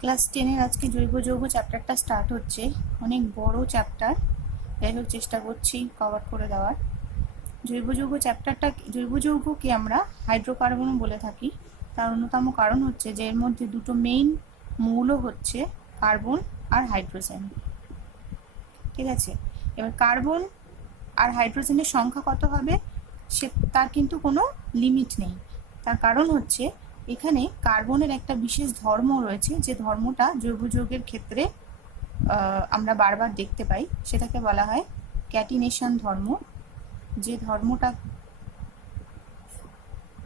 Class 10-এর আজকে জৈব যৌগ চ্যাপ্টারটা স্টার্ট হচ্ছে। অনেক বড় চ্যাপ্টার, যাই হোক চেষ্টা করছি কভার করে দেওয়ার। জৈব যৌগকে আমরা হাইড্রোকার্বন বলে থাকি। তার অন্যতম কারণ হচ্ছে যে এর মধ্যে দুটো মেইন মৌল হচ্ছে কার্বন আর হাইড্রোজেন। ঠিক আছে, এবার কার্বন আর হাইড্রোজেনের সংখ্যা কত হবে তার কিন্তু কোনো লিমিট নেই। তার কারণ হচ্ছে এখানে কার্বনের একটা বিশেষ ধর্ম রয়েছে, যে ধর্মটা জৈব যৌগের ক্ষেত্রে আমরা বারবার দেখতে পাই, সেটাকে বলা হয় ক্যাটিনেশন ধর্ম। যে ধর্মটা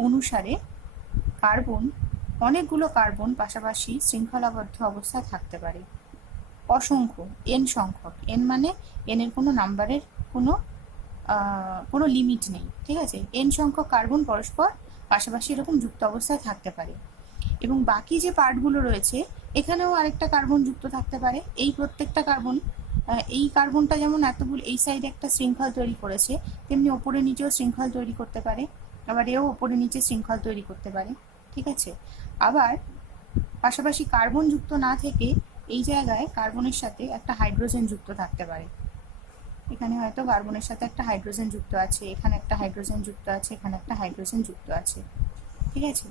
অনুসারে অনেকগুলো কার্বন পাশাপাশি শৃঙ্খলাবদ্ধ অবস্থায় থাকতে পারে। অসংখ্য এন সংখ্যক, এন মানে এনের কোনো নাম্বারের কোনো লিমিট নেই। ঠিক আছে, এন সংখ্যক কার্বন পরস্পর পাশাপাশি এরকম যুক্ত অবস্থায় থাকতে পারে। এবং বাকি যে পার্টগুলো রয়েছে এখানেও আরেকটা কার্বন যুক্ত থাকতে পারে। এই প্রত্যেকটা কার্বন, এই কার্বনটা যেমন এতগুলো এই সাইডে একটা শৃঙ্খল তৈরি করেছে, তেমনি ওপরে নিচেও শৃঙ্খল তৈরি করতে পারে, আবার এও ওপরে নিচে শৃঙ্খল তৈরি করতে পারে। ঠিক আছে, আবার পাশাপাশি কার্বন যুক্ত না থেকে এই জায়গায় কার্বনের সাথে একটা হাইড্রোজেন যুক্ত থাকতে পারে। এখানে হয়তো কার্বনের সাথে একটা হাইড্রোজেন যুক্ত আছে, এখানে একটা হাইড্রোজেন যুক্ত আছে, এখানে একটা হাইড্রোজেন যুক্ত আছে। ঠিক আছে,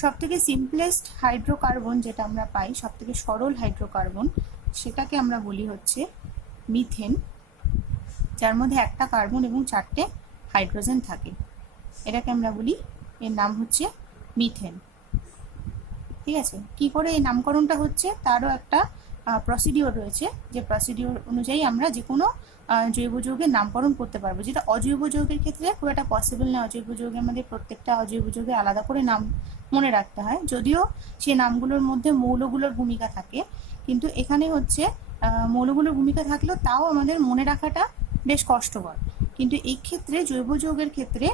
সব থেকে সিম্পলেস্ট হাইড্রোকার্বন যেটা আমরা পাই, সব থেকে সরল হাইড্রোকার্বন, সেটাকে আমরা বলি হচ্ছে মিথেন, যার মধ্যে একটা কার্বন এবং 4টে হাইড্রোজেন থাকে। এটাকে আমরা বলি, এর নাম হচ্ছে মিথেন। ঠিক আছে, কি করে এই নামকরণটা হচ্ছে তারও একটা প্রসিডিওর রয়েছে, যে প্রসিডিওর অনুযায়ী আমরা যে কোনো জৈব যৌগের নামকরণ করতে পারবো, যেটা অজৈব যৌগের ক্ষেত্রে খুব একটা পসিবল না। অজৈব যৌগের মধ্যে প্রত্যেকটা অজৈব যৌগে আলাদা করে নাম মনে রাখতে হয়, যদিও সেই নামগুলোর মধ্যে মৌলগুলোর ভূমিকা থাকে, কিন্তু এখানে হচ্ছে মৌলগুলোর ভূমিকা থাকলেও তাও আমাদের মনে রাখাটা বেশ কষ্টকর। কিন্তু এই ক্ষেত্রে জৈব যৌগের ক্ষেত্রে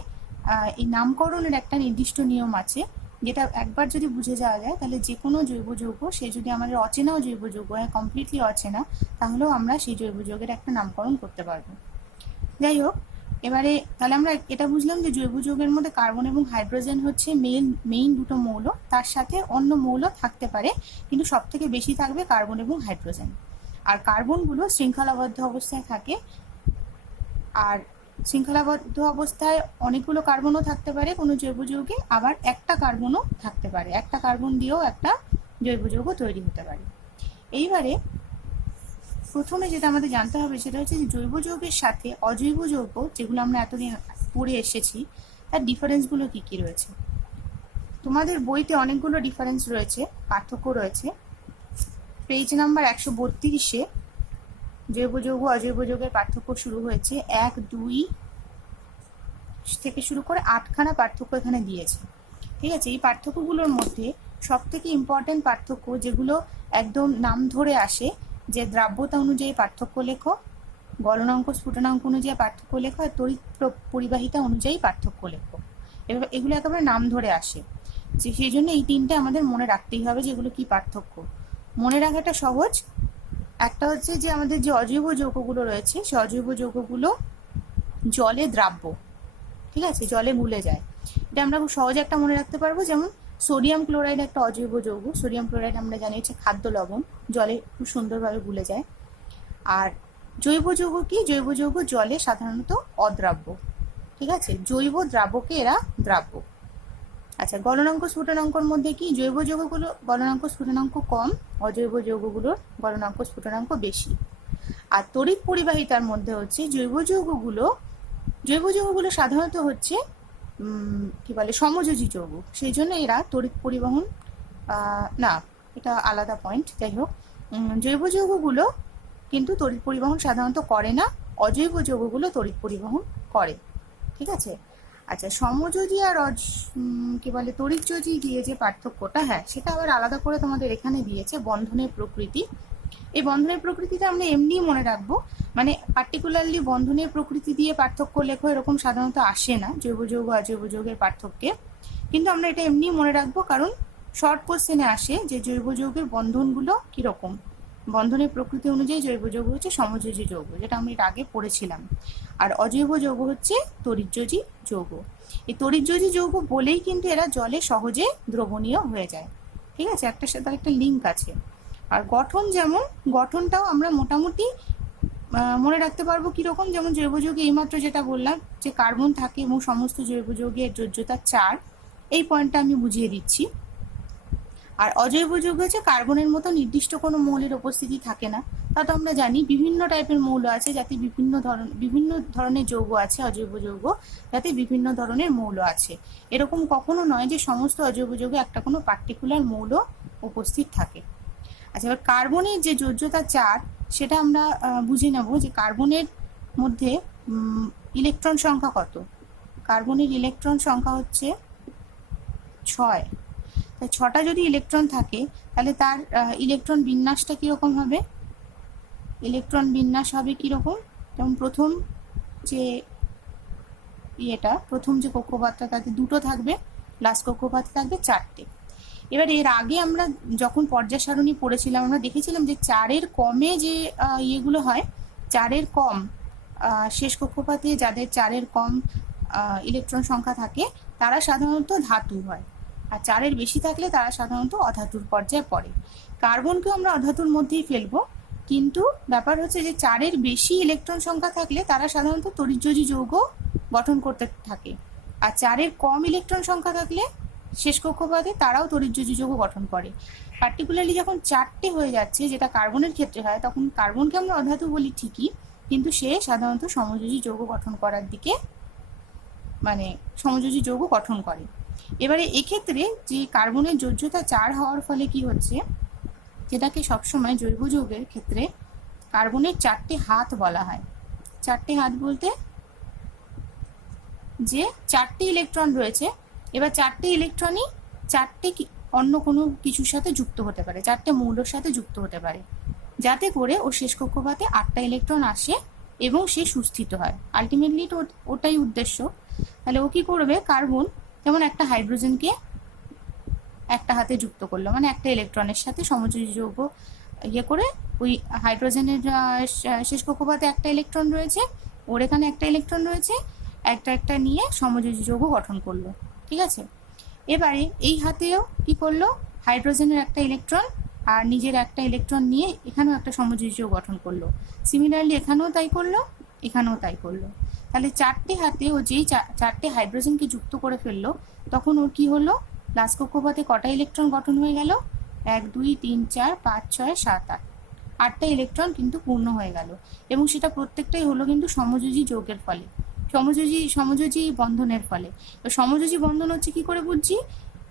এই নামকরণের একটা নির্দিষ্ট নিয়ম আছে, যেটা একবার যদি বুঝে যাওয়া যায় তাহলে যে কোনো জৈব যৌগ, সে যদি আমাদের অচেনাও জৈব যৌগ হয়, কমপ্লিটলি অচেনা, তাহলেও আমরা সেই জৈব যৌগের একটা নামকরণ করতে পারবো। যাই হোক, এবারে তাহলে আমরা এটা বুঝলাম যে জৈব যৌগের মধ্যে কার্বন এবং হাইড্রোজেন হচ্ছে মেইন দুটো মৌল, তার সাথে অন্য মৌল থাকতে পারে, কিন্তু সব থেকে বেশি থাকবে কার্বন এবং হাইড্রোজেন। আর কার্বনগুলো শৃঙ্খলাবদ্ধ অবস্থায় থাকে, আর শৃঙ্খলাবদ্ধ অবস্থায় অনেকগুলো কার্বনও থাকতে পারে কোনো জৈব যৌগে, আবার একটা কার্বনও থাকতে পারে, একটা কার্বন দিয়েও একটা জৈব যৌগ তৈরি হতে পারে। এইবারে প্রথমে যেটা আমাদের জানতে হবে সেটা হচ্ছে যে জৈব যৌগের সাথে অজৈব যৌগ, যেগুলো আমরা এতদিন পড়ে এসেছি, তার ডিফারেন্সগুলো কী কী রয়েছে। তোমাদের বইতে অনেকগুলো ডিফারেন্স রয়েছে, পার্থক্য রয়েছে। পেজ নাম্বার 132-এ জৈব যৌগ অজৈব যৌগের পার্থক্য শুরু হয়েছে। 1, 2 থেকে শুরু করে 8খানা পার্থক্য এখানে দিয়েছে। ঠিক আছে, এই পার্থক্যগুলোর মধ্যে সব থেকে ইম্পর্টেন্ট পার্থক্য, যেগুলো একদম নাম ধরে আসে, যে দ্রাব্যতা অনুযায়ী পার্থক্য লেখো, গলনাঙ্ক স্ফুটনাঙ্ক অনুযায়ী পার্থক্য লেখো, আর তড়িৎ পরিবাহিতা অনুযায়ী পার্থক্য লেখো। এগুলো একেবারে নাম ধরে আসে, যে সেই জন্য এই তিনটে আমাদের মনে রাখতেই হবে, যেগুলো কি পার্থক্য। মনে রাখাটা সহজ। একটা হচ্ছে যে আমাদের যে অজৈব যৌগগুলো রয়েছে, সেই অজৈব যৌগগুলো জলে দ্রাব্য। ঠিক আছে, জলে গুলে যায়। এটা আমরা খুব সহজে একটা মনে রাখতে পারবো, যেমন সোডিয়াম ক্লোরাইড একটা অজৈব যৌগ। সোডিয়াম ক্লোরাইড আমরা জানি হচ্ছে খাদ্য লবণ, জলে খুব সুন্দরভাবে গুলে যায়। আর জৈব যৌগ কি? জৈব যৌগ জলে সাধারণত অদ্রাব্য। ঠিক আছে, জৈব দ্রাবকে এরা দ্রাব্য। আচ্ছা, গলনাঙ্ক স্ফুটনাঙ্কর মধ্যে কি? জৈব যৌগগুলো গলনাঙ্ক স্ফুটনাঙ্ক কম, অজৈব যৌগগুলোর গলনাঙ্ক স্ফুটনাঙ্ক বেশি। আর তড়িৎ পরিবাহিতার মধ্যে হচ্ছে জৈব যৌগগুলো সাধারণত হচ্ছে কি বলে, সমযোজী যৌগ, সেই জন্য এরা তড়িৎ পরিবহন না, এটা আলাদা পয়েন্ট। যাই হোক, জৈব যৌগগুলো কিন্তু তড়িৎ পরিবহন সাধারণত করে না, অজৈব যৌগগুলো তড়িৎ পরিবহন করে। ঠিক আছে, আচ্ছা, সমযোজী আর কি বলে তড়িৎযোজী দিয়ে যে পার্থক্যটা, হ্যাঁ, সেটা আবার আলাদা করে তোমাদের এখানে দিয়েছে, বন্ধনের প্রকৃতি। এই বন্ধনের প্রকৃতিটা আমরা এমনিই মনে রাখবো, মানে পার্টিকুলারলি বন্ধনের প্রকৃতি দিয়ে পার্থক্য লেখো এরকম সাধারণত আসে না জৈব যৌগ অজৈব যৌগের পার্থক্যে, কিন্তু আমরা এটা এমনিই মনে রাখবো, কারণ শর্ট কোশ্চেনে আসে যে জৈব যৌগের বন্ধনগুলো কিরকম। বন্ধনের প্রকৃতি অনুযায়ী জৈব যৌগ হচ্ছে সমযোজী যৌগ, যেটা আমরা এর আগে পড়েছিলাম, আর অজৈব যৌগ হচ্ছে তড়িৎযোজী যৌগ। এই তড়িৎযোজী যৌগ বলেই কিন্তু এরা জলে সহজে দ্রবণীয় হয়ে যায়। ঠিক আছে, একটার সাথে একটা লিঙ্ক আছে। আর গঠন যেমন, গঠনটাও আমরা মোটামুটি মনে রাখতে পারবো কীরকম, যেমন জৈব যৌগে এইমাত্র যেটা বললাম যে কার্বন থাকে এবং সমস্ত জৈব যৌগের যোজ্যতা 4, এই পয়েন্টটা আমি বুঝিয়ে দিচ্ছি। আর অজৈব যৌগ হচ্ছে কার্বনের মতো নির্দিষ্ট কোনো মৌলের উপস্থিতি থাকে না। তা তো আমরা জানি বিভিন্ন টাইপের মৌল আছে, যাতে বিভিন্ন ধরনের যৌগ আছে, অজৈব যৌগ যাতে বিভিন্ন ধরনের মৌল আছে। এরকম কখনো নয় যে সমস্ত অজৈব যৌগে একটা কোনো পার্টিকুলার মৌল উপস্থিত থাকে। আচ্ছা, এবার কার্বনের যে যোজ্যতা 4 সেটা আমরা বুঝে নেব যে কার্বনের মধ্যে ইলেকট্রন সংখ্যা কত। কার্বনের ইলেকট্রন সংখ্যা হচ্ছে 6। তাই 6টা যদি ইলেকট্রন থাকে তাহলে তার ইলেকট্রন বিন্যাসটা কীরকম হবে? ইলেকট্রন বিন্যাস হবে কীরকম? যেমন প্রথম যে প্রথম যে কক্ষপথটা তাতে 2টো থাকবে, লাস্ট কক্ষপথে থাকবে 4টে। এবার এর আগে আমরা যখন পর্যায় সারণী পড়েছিলাম আমরা দেখেছিলাম যে 4-এর কমে যে ইয়েগুলো হয়, 4-এর কম শেষ কক্ষপথে যাদের 4-এর কম ইলেকট্রন সংখ্যা থাকে তারা সাধারণত ধাতু হয়, আর 4-এর বেশি থাকলে তারা সাধারণত অধাতুর পর্যায়ে পড়ে। কার্বনকেও আমরা অধাতুর মধ্যেই ফেলবো, কিন্তু ব্যাপার হচ্ছে যে 4-এর বেশি ইলেকট্রন সংখ্যা থাকলে তারা সাধারণত তড়িৎযোজী যৌগ গঠন করতে থাকে, আর 4-এর কম ইলেকট্রন সংখ্যা থাকলে শেষ কক্ষপথে তারাও তড়িৎযোজী যৌগ গঠন করে। পার্টিকুলারলি যখন 4টে হয়ে যাচ্ছে, যেটা কার্বনের ক্ষেত্রে হয়, তখন কার্বনকে আমরা অধাতু বলি ঠিকই, কিন্তু সে সাধারণত সমযোজী যৌগ গঠন করার দিকে মানে সমযোজী যৌগ গঠন করে। এবারে এক্ষেত্রে যে কার্বনের যোজ্যতা 4 হওয়ার ফলে কি হচ্ছে, যেটাকে সবসময় জৈব যৌগের ক্ষেত্রে কার্বনের 4টে হাত বলা হয়। 4টে হাত বলতে যে 4টে ইলেকট্রন রয়েছে, এবার 4টে ইলেকট্রনই 4টে অন্য কোনো কিছুর সাথে যুক্ত হতে পারে, 4টে মৌলের সাথে যুক্ত হতে পারে, যাতে করে ও শেষ কক্ষপথে 8টা ইলেকট্রন আসে এবং সে সুস্থিত হয়। আলটিমেটলি তো ওটাই উদ্দেশ্য। তাহলে ও কি করবে, কার্বন যেমন একটা হাইড্রোজেনকে একটা হাতে যুক্ত করলো, মানে একটা ইলেকট্রনের সাথে সমযোজী যৌগ করে, ওই হাইড্রোজেনের শেষ কক্ষপথে একটা ইলেকট্রন রয়েছে, ওর এখানে একটা ইলেকট্রন রয়েছে, একটা নিয়ে সমযোজী যৌগ গঠন করলো। ঠিক আছে, এবারে এই হাতেও কি করলো, হাইড্রোজেনের একটা ইলেকট্রন আর নিজের একটা ইলেকট্রন নিয়ে এখানেও একটা সমযোজী যৌগ গঠন করলো। সিমিলারলি এখানেও তাই করলো, এখানেও তাই করলো। তাহলে 4টে হাতে ও যেই 4টে হাইড্রোজেনকে যুক্ত করে ফেললো, তখন ওর কি হলো, লাস্ট কক্ষপথে কটা ইলেকট্রন গঠন হয়ে গেল? 1 2 3 4 5 6 7 8, 8টা ইলেকট্রন কিন্তু পূর্ণ হয়ে গেল, এবং সেটা প্রত্যেকটাই হলো কিন্তু সমযোজী যৌগের ফলে, সমযোজী বন্ধনের ফলে। তো সমযোজী বন্ধন হচ্ছে কি করে বুঝছি,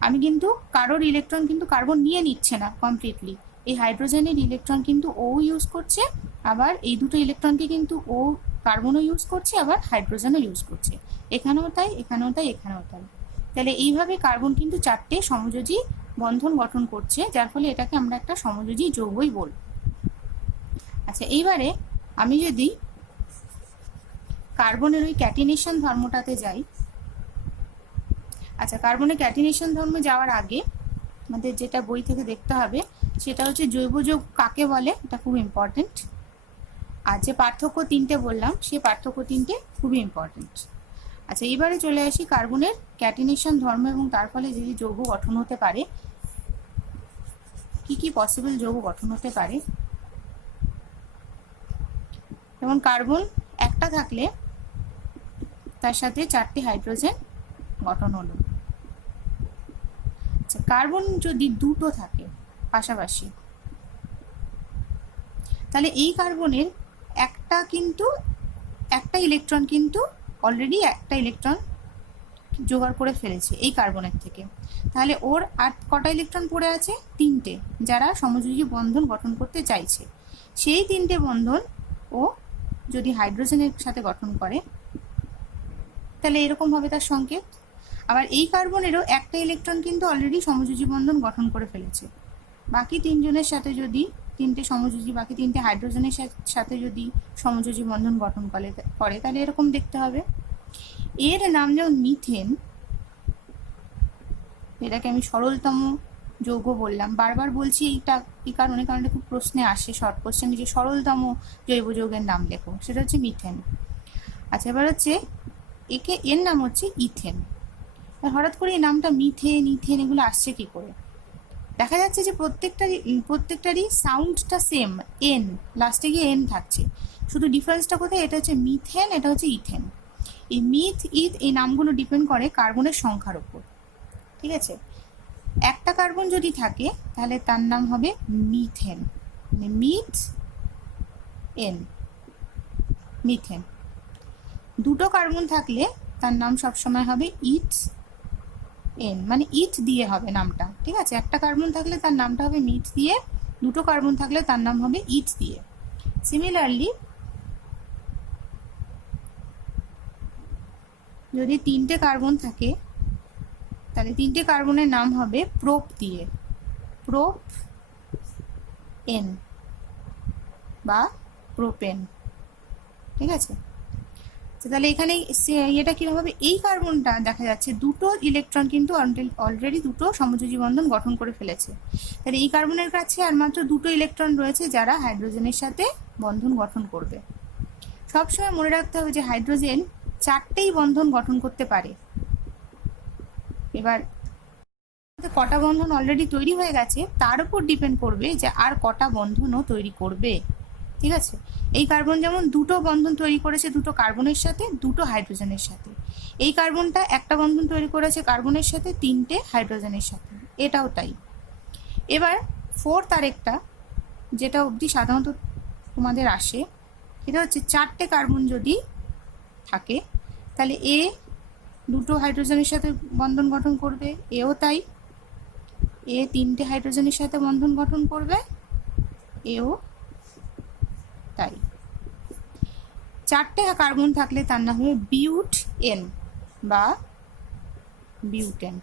আমি কিন্তু কারোর ইলেকট্রন কিন্তু কার্বন নিয়ে নিচ্ছে না কমপ্লিটলি, এই হাইড্রোজেনের ইলেকট্রন কিন্তু ও ইউজ করছে, আবার এই দুটো ইলেকট্রনকে কিন্তু ও কার্বনও ইউজ করছে, আবার হাইড্রোজেনও ইউজ করছে, এখানেও তাই, এখানেও তাই, এখানেও তাই। তাহলে এইভাবে কার্বন কিন্তু 4টে সমযোজী বন্ধন গঠন করছে, যার ফলে এটাকে আমরা একটা সমযোজী যৌগই বলব। আচ্ছা, এইবারে আমি যদি কার্বনের ওই ক্যাটিনেশন ধর্মটাতে যাই। আচ্ছা, কার্বনের ক্যাটিনেশন ধর্মে যাওয়ার আগে আমাদের যেটা বই থেকে দেখতে হবে সেটা হচ্ছে জৈব যৌগ কাকে বলে, এটা খুব ইম্পর্টেন্ট। আর যে পার্থক্য 3টে বললাম সেই পার্থক্য 3টে খুবই ইম্পর্টেন্ট। আচ্ছা, এইবারে চলে আসি কার্বনের ক্যাটিনেশন ধর্ম এবং তার ফলে যে যৌগ গঠন হতে পারে, কি কি পসিবল যৌগ গঠন হতে পারে। যেমন কার্বন একটা থাকলে তার সাথে 4টে হাইড্রোজেন গঠন হলো। আচ্ছা, কার্বন যদি 2টো থাকে পাশাপাশি, তাহলে এই কার্বনের একটা ইলেকট্রন কিন্তু অলরেডি একটা ইলেকট্রন জোগাড় করে ফেলেছে এই কার্বনের থেকে, তাহলে ওর আর কটা ইলেকট্রন পড়ে আছে? 3টে, যারা সমযোজী বন্ধন গঠন করতে চাইছে। সেই 3টে বন্ধন ও যদি হাইড্রোজেনের সাথে গঠন করে তাহলে এরকম হবে তার সংকেত। আবার এই কার্বনেরও একটা ইলেকট্রন কিন্তু অলরেডি সমযোজী বন্ধন গঠন করে ফেলেছে, বাকি 3জনের সাথে যদি বাকি 3টে হাইড্রোজেনের সাথে যদি সমযোজী বন্ধন গঠন করে তাহলে এরকম দেখতে হবে। এর নাম যেমন মিথেন, এটাকে আমি সরলতম যৌগ বললাম, বারবার বলছি এইটা এই কারণে, কারণ এটা খুব প্রশ্নে আসে, শর্ট কোশ্চেনে, যে সরলতম জৈব যৌগের নাম লেখো, সেটা হচ্ছে মিথেন। আচ্ছা, এবার হচ্ছে এর নাম হচ্ছে ইথেন। হঠাৎ করে এই নামটা মিথেন, ইথেন এগুলো আসছে কি করে? দেখা যাচ্ছে যে প্রত্যেকটারই সাউন্ডটা সেম, এন, লাস্টে গিয়ে এন থাকছে, শুধু ডিফারেন্সটা কোথায়, এটা হচ্ছে মিথেন, এটা হচ্ছে ইথেন। এই মিথ, ইথ এই নামগুলো ডিপেন্ড করে কার্বনের সংখ্যার উপর, ঠিক আছে। একটা কার্বন যদি থাকে তাহলে তার নাম হবে মিথেন, মিথ এন, মিথেন। দুটো কার্বন থাকলে তার নাম সবসময় হবে ইথ এন, মানে ইথ দিয়ে হবে নামটা, ঠিক আছে। একটা কার্বন থাকলে তার নামটা হবে মিথ দিয়ে, দুটো কার্বন থাকলে তার নাম হবে ইথ দিয়ে। সিমিলারলি যদি তিনটে কার্বন থাকে তাহলে তিনটে কার্বনের নাম হবে প্রোপ দিয়ে, প্রোপ এন বা প্রোপেন, ঠিক আছে। তাহলে এখানে এটা কিরকম হবে, এই কার্বনটা দেখা যাচ্ছে দুটো ইলেকট্রন কিন্তু অলরেডি দুটো সমযোজী বন্ধন গঠন করে ফেলেছে। তাহলে এই কার্বনের কাছে আর মাত্র দুটো ইলেকট্রন রয়েছে যারা হাইড্রোজেনের সাথে বন্ধন গঠন করবে। সবসময় মনে রাখতে হবে যে হাইড্রোজেন চারটেই বন্ধন গঠন করতে পারে। এবার কটা বন্ধন অলরেডি তৈরি হয়ে গেছে তার উপর ডিপেন্ড করবে যে আর কটা বন্ধনও তৈরি করবে, ঠিক আছে। এই কার্বন যেমন দুটো বন্ধন তৈরি করেছে দুটো কার্বনের সাথে, দুটো হাইড্রোজেনের সাথে। এই কার্বনটা একটা বন্ধন তৈরি করেছে কার্বনের সাথে, তিনটে হাইড্রোজেনের সাথে, এটাও তাই। এবার ফোর্থ আরেকটা যেটা অবধি সাধারণত তোমাদের আসে, সেটা হচ্ছে চারটে কার্বন যদি থাকে তাহলে এ দুটো হাইড্রোজেনের সাথে বন্ধন গঠন করবে, এও তাই, এ তিনটে হাইড্রোজেনের সাথে বন্ধন গঠন করবে, এও তাই। চারটে কার্বন থাকলে তার নাম হবে বিউট এন বা বিউটেন।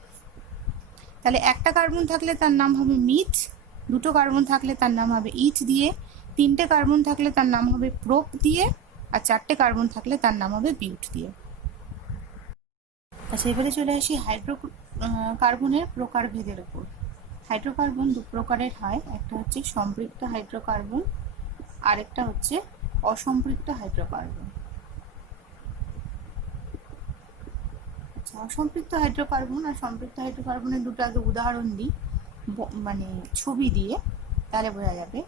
তাহলে একটা কার্বন থাকলে তার নাম হবে মিথ, দুটো কার্বন থাকলে তার নাম হবে ইথ দিয়ে, তিনটে কার্বন থাকলে তার নাম হবে প্রোপ দিয়ে, আর চারটে কার্বন থাকলে তার নাম হবে বিউট দিয়ে। আচ্ছা, এবারে চলে আসি কার্বনের প্রকারভেদের উপর। হাইড্রোকার্বন দু প্রকারের হয়, একটা হচ্ছে সম্পৃক্ত হাইড্রোকার্বন, আরেকটা হচ্ছে অসম্পৃক্ত হাইড্রোকার্বন। আচ্ছা, অসম্পৃক্ত হাইড্রোকার্বন আর সম্পৃক্ত হাইড্রোকার্বনের দুটো আগে উদাহরণ দিই, মানে ছবি দিয়ে, তাহলে বোঝা যাবে।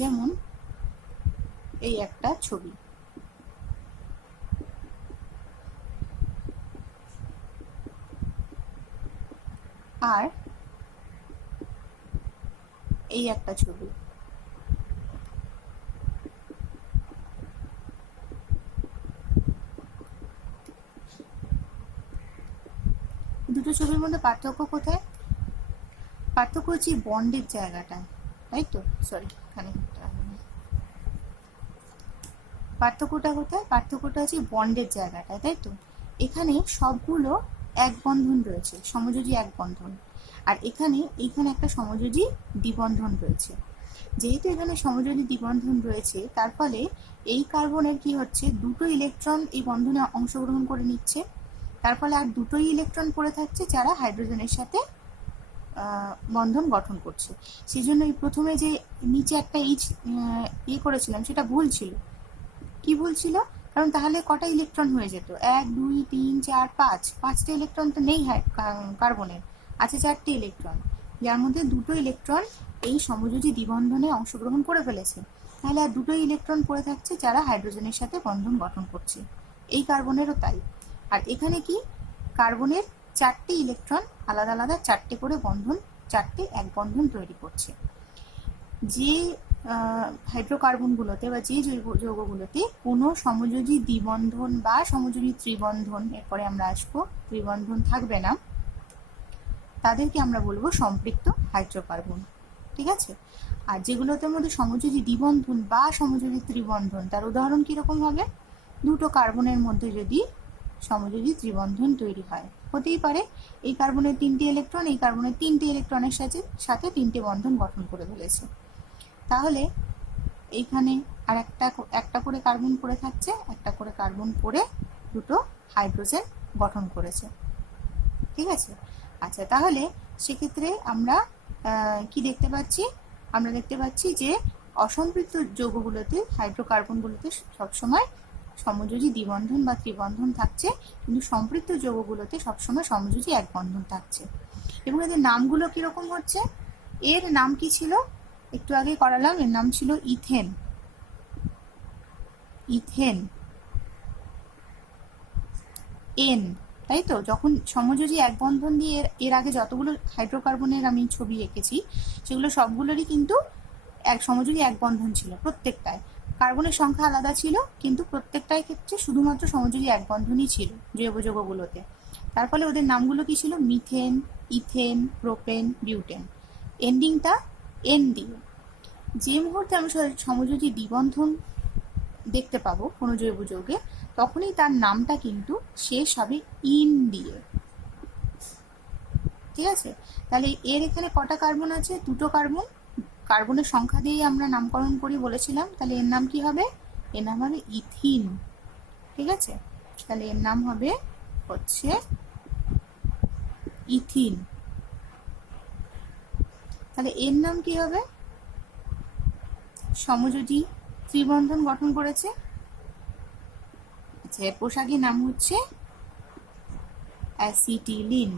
যেমন এই একটা ছবি, আর এই একটা ছবি। দুটো ছবির মধ্যে পার্থক্য কোথায়? পার্থক্য হচ্ছে বন্ডের জায়গাটা, তাই তো, সরি এখানে পার্থক্যটা কোথায়? পার্থক্যটা হচ্ছে বন্ডের জায়গাটা, তাই তো। এখানে সবগুলো এক বন্ধন রয়েছে, সমযোজী এক বন্ধন, আর এখানে একটা সমযোজী দ্বিবন্ধন রয়েছে। যেহেতু এখানে সমযোজী দ্বিবন্ধন রয়েছে তার ফলে এই কার্বনের কি হচ্ছে, দুটো ইলেকট্রন এই বন্ধনে অংশগ্রহণ করে নিচ্ছে, তার ফলে আর দুটোই ইলেকট্রন পড়ে থাকছে যারা হাইড্রোজেনের সাথে বন্ধন গঠন করছে। সেই জন্য এই প্রথমে যে নিচে একটা এইচ করেছিলাম সেটা ভুল ছিল। কি ভুল ছিল? কারণ তাহলে কটা ইলেকট্রন হয়ে যেত, 1 2 3 4 5, পাঁচটা ইলেকট্রন তো নেই কার্বনের, আছে চারটে ইলেকট্রন, যার মধ্যে দুটো ইলেকট্রন এই সমযোজী দ্বিবন্ধনে অংশগ্রহণ করে ফেলেছে। তাহলে আর দুটো ইলেকট্রন পড়ে থাকছে যারা হাইড্রোজেনের সাথে বন্ধন গঠন করছে। এই কার্বনেরও তাই। আর এখানে কি, কার্বনের চারটে ইলেকট্রন আলাদা আলাদা চারটে করে বন্ধন, চারটে এক বন্ধন তৈরি করছে। যে হাইড্রোকার্বনগুলোতে বা যে যৌগগুলোতে কোনো সমযোজী দ্বিবন্ধন বা সমযোজী ত্রিবন্ধন, এরপরে আমরা আসবো, ত্রিবন্ধন থাকবে না, তাদেরকে আমরা বলবো সম্পৃক্ত হাইড্রোকার্বন, ঠিক আছে। আর যেগুলোতে মধ্যে সমযোজী দ্বিবন্ধন বা সমযোজী ত্রিবন্ধন, তার উদাহরণ কিরকম হবে? দুটো কার্বনের মধ্যে যদি সমযোজী ত্রিবন্ধন তৈরি হয়, হতেই পারে এই কার্বনের তিনটে ইলেকট্রন এই কার্বনের তিনটে ইলেকট্রনের সাথে তিনটে বন্ধন গঠন করে ফেলেছে, তাহলে এইখানে আর একটা করে কার্বন পড়ে থাকছে, একটা করে কার্বন পড়ে দুটো হাইড্রোজেন গঠন করেছে, ঠিক আছে। আচ্ছা, তাহলে সেক্ষেত্রে আমরা কি দেখতে পাচ্ছি? আমরা দেখতে পাচ্ছি যে অসম্পৃক্ত যৌগগুলোতে, হাইড্রোকার্বনগুলোতে সবসময় সমযোজী দ্বিবন্ধন বা ত্রিবন্ধন থাকছে, কিন্তু সম্পৃক্ত যৌগগুলোতে সবসময় সমযোজী এক বন্ধন থাকছে। এবং এদের নামগুলো কিরকম হচ্ছে? এর নাম কি ছিল, একটু আগে করালাম, এর নাম ছিল ইথেন। ইথেন এন, তাই তো? যখন সমযোজী এক বন্ধন দিয়ে এর আগে যতগুলো হাইড্রোকার্বনের আমি ছবি এঁকেছি সেগুলো সবগুলোরই কিন্তু এক সমযোজী এক বন্ধন ছিল প্রত্যেকটায়। কার্বনের সংখ্যা আলাদা ছিল কিন্তু প্রত্যেকটাই ক্ষেত্রে শুধুমাত্র সমযোজী এক বন্ধনই ছিল জৈব যৌগগুলোতে। তার ফলে ওদের নামগুলো কি ছিল, মিথেন, ইথেন, প্রোপেন, বিউটেন, এন্ডিংটা এন দিয়ে। যে মুহূর্তে আমি সমযোজী দ্বিবন্ধন দেখতে পাবো কোনো জৈব যৌগে, তখনই তার নামটা কিন্তু শেষ হবে ইন দিয়ে। ঠিক আছে? তাহলে এর এখানে কটা কার্বন আছে? দুটো কার্বন। কার্বনের সংখ্যা দিয়েই আমরা নামকরণ করি বলেছিলাম। তাহলে এর নাম কি হবে? এর নাম হবে ইথিন। ঠিক আছে? তাহলে এর নাম হবে হচ্ছে ইথিন। তাহলে এর নাম কি হবে? সমযোজী ত্রিবন্ধন গঠন করেছে। আচ্ছা, এর পোশাকি নাম হচ্ছে অ্যাসিটিলিন।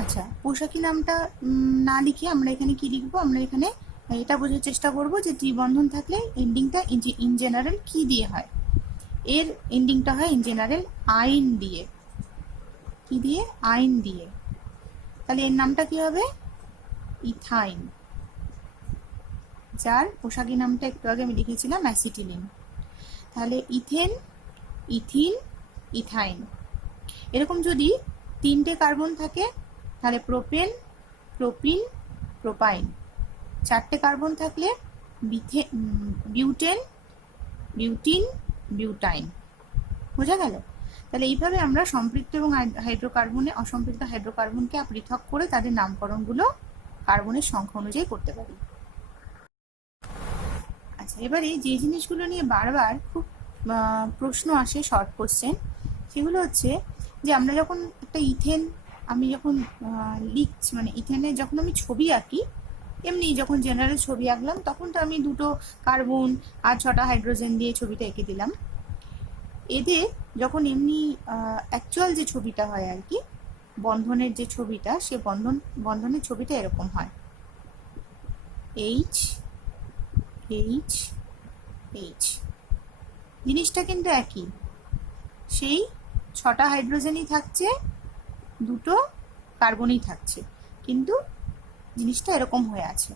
আচ্ছা, পোশাকি নামটা না লিখে আমরা এখানে কি লিখবো? আমরা এখানে এটা বোঝার চেষ্টা করব যে ত্রিবন্ধন থাকলে এন্ডিংটা ইন জেনারেল কি দিয়ে হয়। এর এন্ডিংটা হয় ইন জেনারেল আইন দিয়ে। কি দিয়ে? আইন দিয়ে। তাহলে এর নামটা কি হবে? ইথাইন। যার পোশাকি নামটা একটু আগে আমি লিখেছিলাম অ্যাসিটিলিন। তাহলে ইথেন, ইথিন, ইথাইন। এরকম যদি তিনটে কার্বন থাকে তাহলে প্রোপেন, প্রোপিন, প্রোপাইন। চারটে কার্বন থাকলে বিউটেন, বিউটিন, বিউটাইন। বোঝা গেল? তাহলে এইভাবে আমরা সম্পৃক্ত এবং হাইড্রোকার্বনে অসম্পৃক্ত হাইড্রোকার্বনকে পৃথক করে তাদের নামকরণগুলো কার্বনের সংখ্যা অনুযায়ী করতে পারি। আচ্ছা, এবারে যে জিনিসগুলো নিয়ে বারবার খুব প্রশ্ন আসে, শর্ট কোশ্চেন, সেগুলো হচ্ছে যে আমরা যখন একটা ইথেন আমি যখন লিখছি, মানে ইথেনের যখন আমি ছবি আঁকি, এমনি যখন জেনারেল ছবি আঁকলাম তখন তো আমি দুটো কার্বন আর 6টা হাইড্রোজেন দিয়ে ছবিটা এঁকে দিলাম। এদের যখন এমনি অ্যাকচুয়াল যে ছবিটা হয় আর কি, বন্ধনের যে ছবিটা, সে বন্ধনের ছবিটা এরকম হয়, এইচ এইচ এইচ। জিনিসটা কিন্তু একই, সেই 6টা হাইড্রোজেনই থাকছে, দুটো কার্বনই থাকছে, কিন্তু জিনিসটা এরকম হয়ে আছে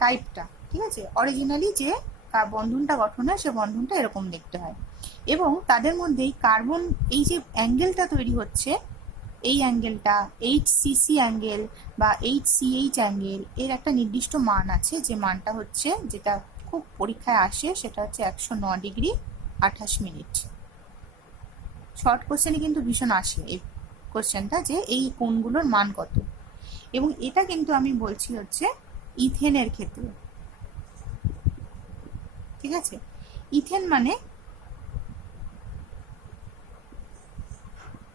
টাইপটা। ঠিক আছে? অরিজিনালি যে বন্ধনটা গঠন হয় সে বন্ধনটা এরকম দেখতে হয়। এবং তাদের মধ্যেই কার্বন, এই যে অ্যাঙ্গেলটা তৈরি হচ্ছে, এই অ্যাঙ্গেলটা HCC অ্যাঙ্গেল বা HCH অ্যাঙ্গেল, এর একটা নির্দিষ্ট মান আছে, যে মানটা হচ্ছে, যেটা খুব পরীক্ষায় আসে, সেটা হচ্ছে 109 ডিগ্রি 28 মিনিট। শর্ট কোশ্চেনে কিন্তু ভীষণ আসে এই কোশ্চেনটা, যে এই কোণগুলোর মান কত। এবং এটা কিন্তু আমি বলছি হচ্ছে ইথেনের ক্ষেত্রে। ঠিক আছে? ইথেন মানে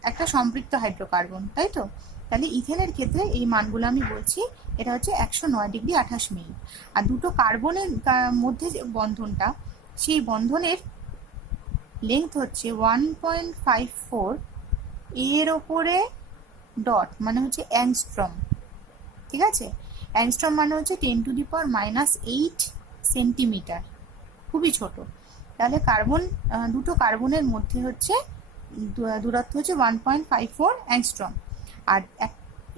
একটা সম্পৃক্ত হাইড্রোকার্বন, তাই তো? তাহলে ইথেনের ক্ষেত্রে এই মানগুলো আমি বলছি, এটা হচ্ছে 109 ডিগ্রি 28 মিনিট। আর দুটো কার্বনের মধ্যে যে বন্ধনটা, সেই বন্ধনের লেংথ হচ্ছে 1.54, এর ওপরে ডট মানে হচ্ছে অ্যাংস্ট্রম। ঠিক আছে? অ্যাংস্ট্রম মানে হচ্ছে 10⁻⁻8 সেন্টিমিটার, খুবই ছোট। তাহলে কার্বন, দুটো কার্বনের মধ্যে হচ্ছে দূরত্ব হচ্ছে 1.54 অ্যাংস্ট্রম। আর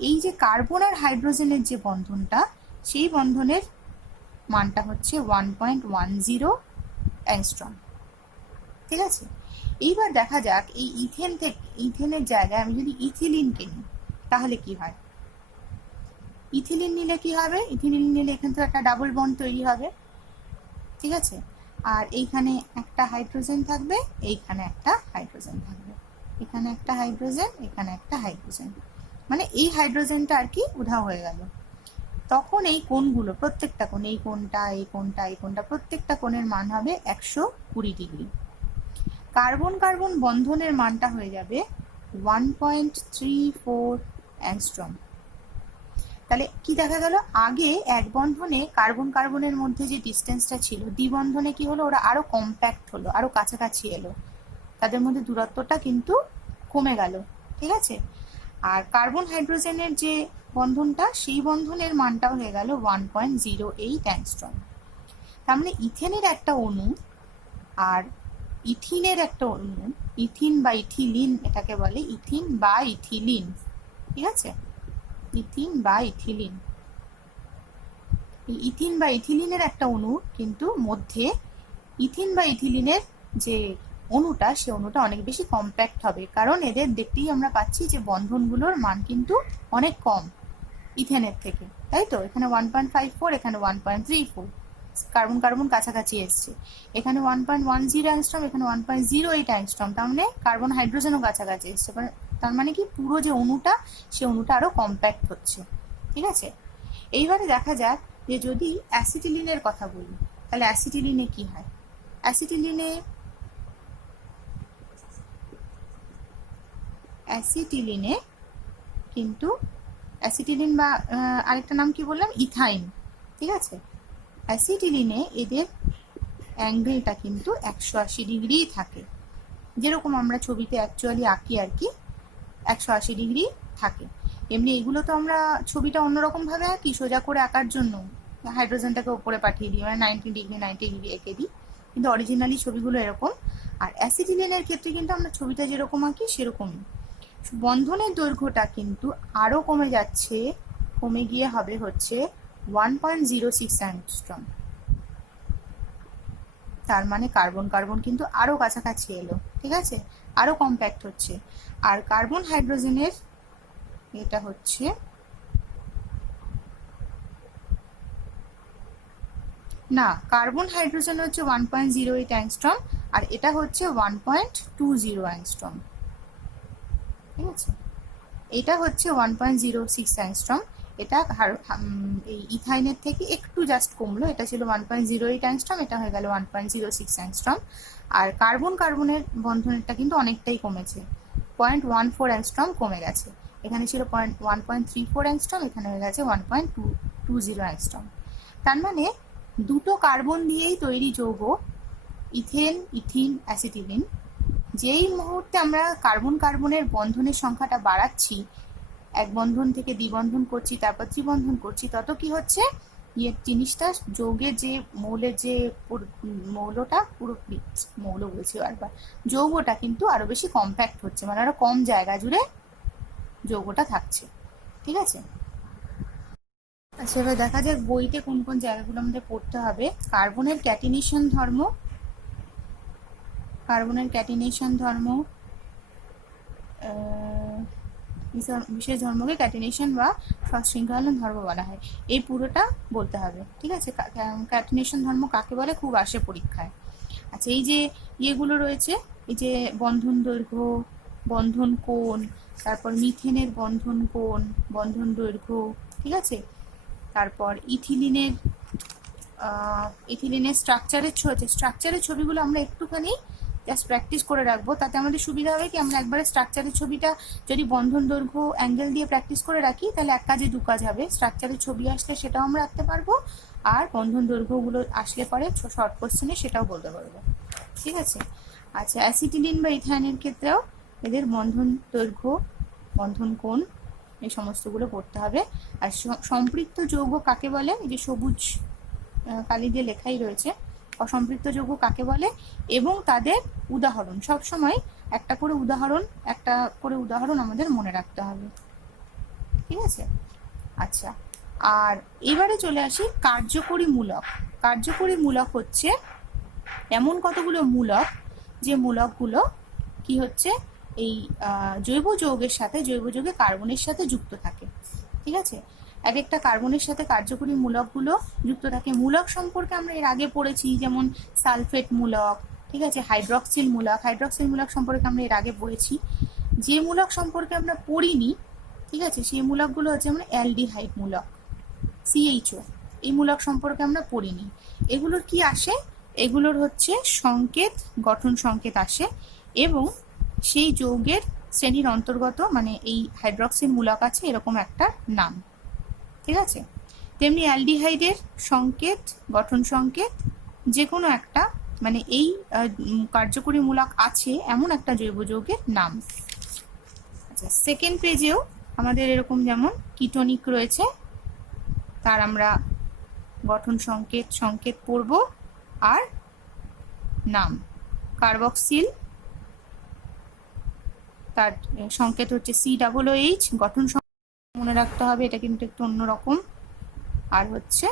এই যে কার্বন আর হাইড্রোজেনের যে বন্ধনটা, সেই বন্ধনের মানটা হচ্ছে 1.10 অ্যাংস্ট্রম। ঠিক আছে? এইবার দেখা যাক এই ইথেন থেকে, ইথেনের জায়গায় আমি যদি ইথিলিনকে নিই তাহলে কি হয়। ইথিলিন নিলে কি হবে? ইথিলিন নিলে এখান থেকে একটা ডাবল বন্ড তৈরি হবে। ঠিক আছে? আর এইখানে একটা হাইড্রোজেন থাকবে, এইখানে একটা হাইড্রোজেন থাকবে, এখানে একটা হাইড্রোজেন, এখানে একটা হাইড্রোজেন, মানে এই হাইড্রোজেনটা আর কি উধাও হয়ে গেল। তখন এই কোণগুলো, প্রত্যেকটা কোণ, এই কোণটা, এই কোণটা, এই কোণটা, প্রত্যেকটা কোণের মান হবে 120 ডিগ্রি। কার্বন কার্বন বন্ধনের মানটা হয়ে যাবে 1.34 অ্যাংস্ট্রম। তাহলে কি দেখা গেল, আগে এক বন্ধনে কার্বন কার্বনের মধ্যে যে ডিস্টেন্সটা ছিল, দ্বিবন্ধনে কি হলো, ওরা আরো কম্প্যাক্ট হলো, আরো কাছাকাছি এলো, তাদের মধ্যে দূরত্বটা কিন্তু কমে গেল। ঠিক আছে, আর কার্বন হাইড্রোজেনের যে বন্ধনটা, সেই বন্ধনের মানটাও হয়ে গেল 1.08 অ্যাংস্ট্রম। তার মানে ইথেনের একটা অণু আর ইথিনের একটা অণু, ইথিন বা ইথিলিন এটাকে বলে, ইথিন বা ইথিলিন। ঠিক আছে, ইথিন বা ইথিলিন, এই ইথিন বা ইথিলিনের একটা অণু কিন্তু মধ্যে ইথিন বা ইথিলিনের যে অণুটা, সে অণুটা অনেক বেশি কম্প্যাক্ট হবে, কারণ এদের দেখতেই আমরা পাচ্ছি যে বন্ধনগুলোর মান কিন্তু অনেক কম ইথেনের থেকে, তাই তো। এখানে 1.54, এখানে 1.34, কার্বন কার্বন কাছাকাছি এসছে। এখানে 1.10 অ্যাংস্ট্রম, এখানে 1.08 অ্যাংস্ট্রম, তার মানে কার্বন হাইড্রোজেনও কাছাকাছি এসছে। তার মানে কি, পুরো যে অণুটা, সে অণুটা আরো কম্প্যাক্ট হচ্ছে। ঠিক আছে, এইবারে দেখা যাক যে যদি অ্যাসিটিলিনের কথা বলি, তাহলে অ্যাসিটিলিনে কি হয়। অ্যাসিটিলিনে কিন্তু অ্যাসিটিলিন বা আরেকটা নাম কি বললাম, ইথাইন। ঠিক আছে, অ্যাসিটিলিনে এদের অ্যাঙ্গেলটা কিন্তু 180 ডিগ্রি থাকে, যেরকম আমরা ছবিতে অ্যাকচুয়ালি আঁকি আর কি, 180 ডিগ্রি থাকে। এমনি এগুলো তো আমরা ছবিটা অন্যরকম ভাবে আঁকি, সোজা করে আঁকার জন্য হাইড্রোজেনটাকে উপরে পাঠিয়ে দিই, মানে 90 ডিগ্রি এঁকে দিই, কিন্তু অরিজিনালি ছবিগুলো এরকম। আর অ্যাসিটিলিনের ক্ষেত্রে কিন্তু আমরা ছবিটা যেরকম আঁকি সেরকমই। বন্ধনের দৈর্ঘ্যটা কিন্তু আরো কমে যাচ্ছে, কমে গিয়ে হবে হচ্ছে 1.06 অ্যাংস্ট্রম। তার মানে কার্বন কার্বন কিন্তু আরো কাছাকাছি এলো। ঠিক আছে, আরো কম্প্যাক্ট হচ্ছে। আর কার্বন হাইড্রোজেনের এটা হচ্ছে না, কার্বন হাইড্রোজেন হচ্ছে 1.08 অ্যাংস্ট্রম, আর এটা হচ্ছে 1.20 অ্যাংস্ট্রম। ঠিক আছে, এটা হচ্ছে 1.06 অ্যাংস্ট্রম। এটা এই ইথাইনের থেকে একটু জাস্ট কমলো, এটা ছিল 1.08 অ্যাংস্ট্রম, এটা হয়ে গেল 1.06 অ্যাংস্ট্রম। আর কার্বন কার্বনের বন্ধনেরটা কিন্তু অনেকটাই কমেছে, 0.14 অ্যাংস্ট্রম কমে গেছে। এখানে ছিল 1.34 অ্যাংস্ট্রম, এখানে হয়ে গেছে 1.20 অ্যাংস্ট্রম। তার মানে দুটো কার্বন দিয়েই তৈরি যৌগ ইথেন, ইথিন, অ্যাসিটিলিন, যেই মুহূর্তে আমরা কার্বন কার্বনের বন্ধনের সংখ্যাটা বাড়াচ্ছি, এক বন্ধন থেকে দ্বিবন্ধন করছি, তারপর ত্রিবন্ধন করছি, তত কি হচ্ছে, জিনিসটা যৌগের যে মৌলের যে মৌলটা, পুরো মৌল বলছি বারবার, যৌগটা কিন্তু আরো বেশি কম্প্যাক্ট হচ্ছে, মানে আরো কম জায়গা জুড়ে যৌগটা থাকছে। ঠিক আছে, আচ্ছা এবার দেখা যাক বইতে কোন কোন জায়গাগুলো আমাদের পড়তে হবে। কার্বনের ক্যাটিনেশন ধর্ম, কার্বনের ক্যাটিনেশন ধর্ম, বিশেষ ধর্মকে ক্যাটিনেশন বা সশৃঙ্খলন ধর্ম বলা হয়, এই পুরোটা বলতে হবে। ঠিক আছে, ক্যাটিনেশন ধর্ম কাকে বলে, খুব আসে পরীক্ষায়। আচ্ছা, এই যে ইয়েগুলো রয়েছে, এই যে বন্ধন দৈর্ঘ্য, বন্ধন কোণ, তারপর মিথেনের বন্ধন কোণ, বন্ধন দৈর্ঘ্য, ঠিক আছে, তারপর ইথিলিনের স্ট্রাকচারের ছবিগুলো আমরা একটুখানি জাস্ট প্র্যাকটিস করে রাখবো, তাতে আমাদের সুবিধা হবে কি, আমরা একবারে স্ট্রাকচারের ছবিটা যদি বন্ধন দৈর্ঘ্য অ্যাঙ্গেল দিয়ে প্র্যাকটিস করে রাখি, তাহলে এক কাজে দু কাজ হবে, স্ট্রাকচারের ছবি আসলে সেটাও আমরা রাখতে পারবো, আর বন্ধন দৈর্ঘ্যগুলো আসলে পরে শর্ট কোশ্চেনে সেটাও বলতে পারবো। ঠিক আছে, আচ্ছা অ্যাসিটিলিন বা ইথাইনের ক্ষেত্রেও এদের বন্ধন দৈর্ঘ্য, বন্ধন কোণ, এই সমস্তগুলো পড়তে হবে। আর সম্পৃক্ত যৌগ কাকে বলে, এই যে সবুজ কালি দিয়ে লেখাই রয়েছে, অসম্পৃক্ত যৌগ কাকে বলে, এবং তাদের উদাহরণ, সব সময় একটা করে উদাহরণ আমাদের মনে রাখতে হবে। ঠিক আছে, আচ্ছা আর এবারে চলে আসি কার্যকরী মূলক। কার্যকরী মূলক হচ্ছে এমন কতগুলো মূলক, যে মূলকগুলো কি হচ্ছে, এই জৈব যৌগের সাথে, জৈব যৌগে কার্বনের সাথে যুক্ত থাকে। ঠিক আছে, এক একটা কার্বনের সাথে কার্যকরী মূলকগুলো যুক্ত থাকে। মূলক সম্পর্কে আমরা এর আগে পড়েছি, যেমন সালফেট মূলক, ঠিক আছে, হাইড্রক্সিল মূলক সম্পর্কে আমরা এর আগে পড়েছি। যে মূলক সম্পর্কে আমরা পড়িনি, ঠিক আছে, সেই মূলকগুলো হচ্ছে যেমন অ্যালডিহাইড মূলক, CHO, এই মূলক সম্পর্কে আমরা পড়িনি। এগুলোর কি আসে, এগুলোর হচ্ছে সংকেত, গঠন সংকেত আসে, এবং সেই যৌগের শ্রেণীর অন্তর্গত, মানে এই হাইড্রক্সিল মূলক আছে এরকম একটা নাম। ঠিক আছে। তেমনি অ্যালডিহাইডের সংকেত, গঠন সংকেত যে কোনো একটা, মানে এই কার্যকরী মূলক আছে এমন একটা জৈব যৌগের নাম। আচ্ছা, সেকেন্ড পেজেও আমাদের এরকম যেমন কিটোনিক রয়েছে, তার আমরা গঠন সংকেত পড়ব আর নাম। কার্বক্সিল, তার সংকেত হচ্ছে COOH, গঠন মনে রাখতে হবে, এটা কিন্তু একটু অন্যরকম। আর হচ্ছে